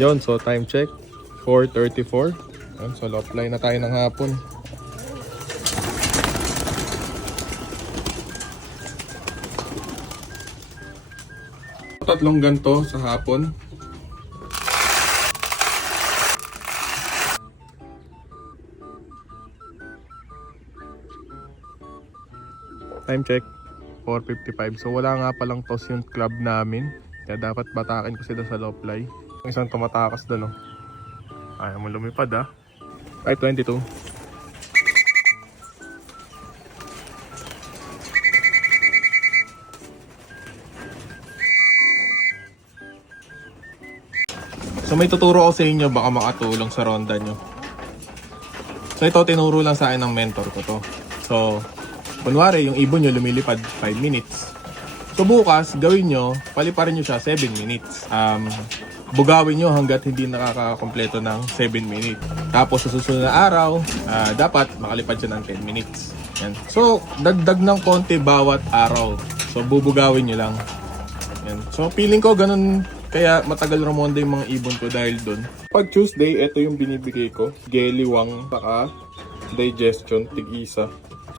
Yon, so time check 4:34. Yan, so low fly na tayo ng hapon. Tatlong ganto sa hapon. Time check 4:55. So wala nga palang toss yung club namin. Kaya dapat batakin ko sila sa low fly. Yung isang tumatakas doon, oh. Ayaw mo lumipad, ah. 5:22. So may tuturo ko sa inyo, baka makatulong sa ronda nyo. So ito, tinuro lang sa akin ng mentor ko to. So, kunwari yung ibon nyo lumilipad 5 minutes. So bukas, gawin nyo, paliparin nyo siya 7 minutes. Bugawin nyo hanggat hindi nakakakompleto ng 7 minutes. Tapos sa susunod na araw, dapat makalipad siya ng 10 minutes. Yan. So, dagdag ng konti bawat araw. So, bubugawin nyo lang. Yan. So, feeling ko ganun, kaya matagal rumonda yung mga ibon ko dahil doon. Pag Tuesday, ito yung binibigay ko. Geliwang, saka digestion, tig-isa.